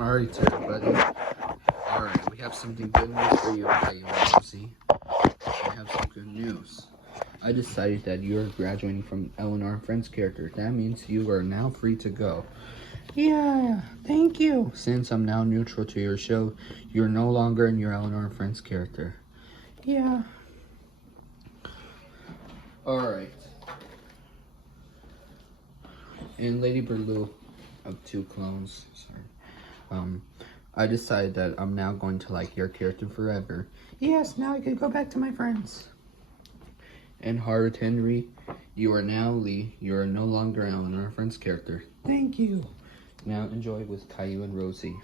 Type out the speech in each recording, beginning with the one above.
Alright, everybody. Alright, we have something good news for you, Lucy. I have some good news. I decided that you are graduating from Elinor and Friends character. That means you are now free to go. Yeah, thank you. Since I'm now neutral to your show, you're no longer in your Elinor and Friends character. Yeah. Alright. And Lady Blue of 2 clones, sorry. I decided that I'm now going to like your character forever. Yes, now I can go back to my friends. And Heart Henry, you are now Lee. You are no longer Elinor Friend's character. Thank you. Now enjoy with Caillou and Rosie.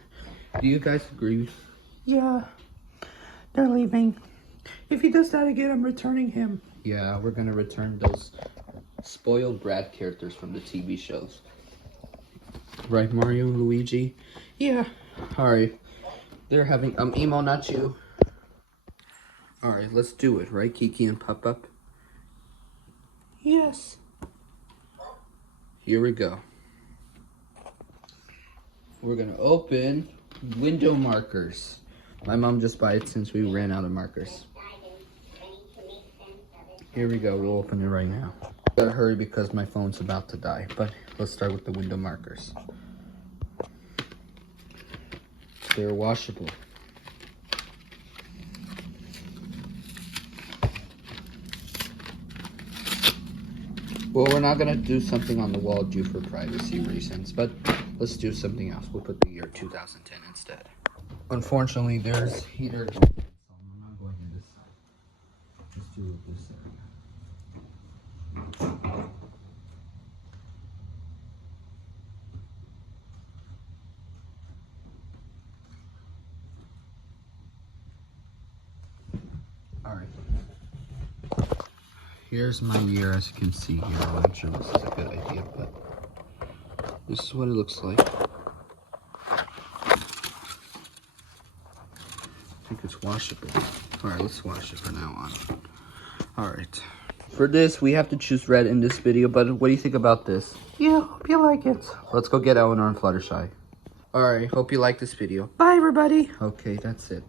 Do you guys agree? Yeah, they're leaving. If he does that again, I'm returning him. Yeah, we're gonna return those spoiled brat characters from the TV shows. Right, Mario and Luigi? Yeah. Alright. They're having emo, not you. Alright, let's do it, right, Kiki and Pop-Up? Yes. Here we go. We're gonna open window markers. My mom just bought it since we ran out of markers. Here we go, we'll open it right now. Gotta hurry because my phone's about to die, but let's start with the window markers. They're washable. Well, we're not gonna do something on the wall due for privacy reasons, but let's do something else. We'll put the year 2010 instead. Unfortunately, there's heater. So I'm not going in this side. Let's do it this side. Alright. Here's my year, as you can see here. I'm not sure this is a good idea, but this is what it looks like. I think it's washable. Alright, let's wash it from now on. Alright. For this, we have to choose red in this video, but what do you think about this? Yeah, hope you like it. Let's go get Elinor and Fluttershy. Alright, hope you like this video. Bye, everybody. Okay, that's it.